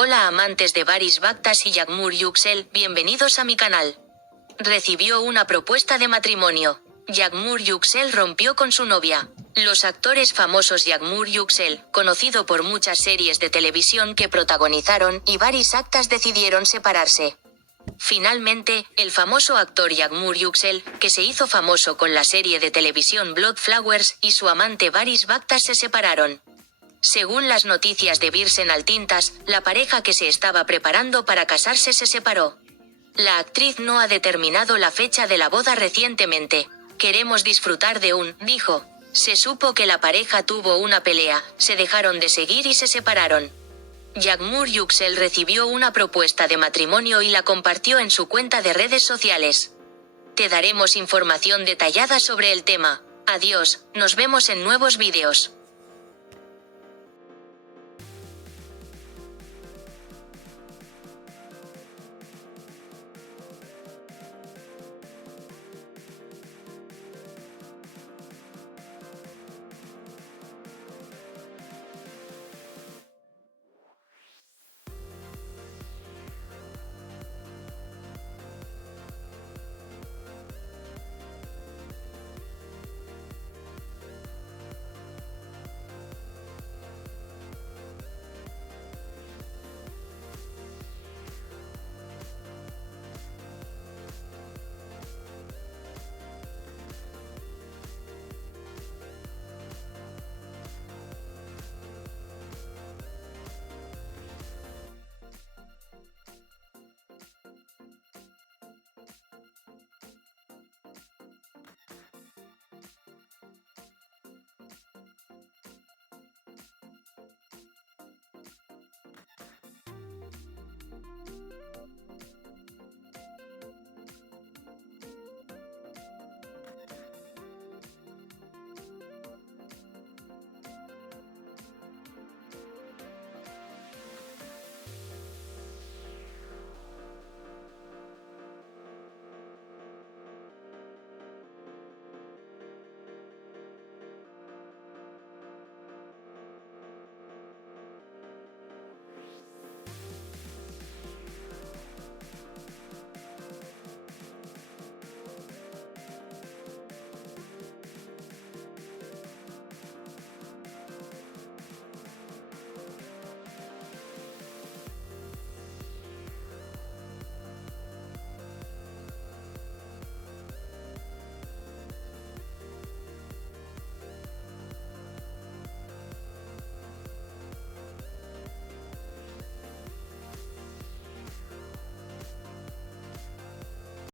Hola amantes de Barış Baktaş y Yağmur Yüksel, bienvenidos a mi canal. Recibió una propuesta de matrimonio. Yağmur Yüksel rompió con su novia. Los actores famosos Yağmur Yüksel, conocido por muchas series de televisión que protagonizaron, y Barış Baktaş decidieron separarse. Finalmente, el famoso actor Yağmur Yüksel, que se hizo famoso con la serie de televisión Blood Flowers, y su amante Barış Baktaş se separaron. Según las noticias de Virsen Altintas, la pareja que se estaba preparando para casarse se separó. La actriz no ha determinado la fecha de la boda recientemente. Queremos disfrutar de dijo. Se supo que la pareja tuvo una pelea, se dejaron de seguir y se separaron. Yağmur Yüksel recibió una propuesta de matrimonio y la compartió en su cuenta de redes sociales. Te daremos información detallada sobre el tema. Adiós, nos vemos en nuevos vídeos.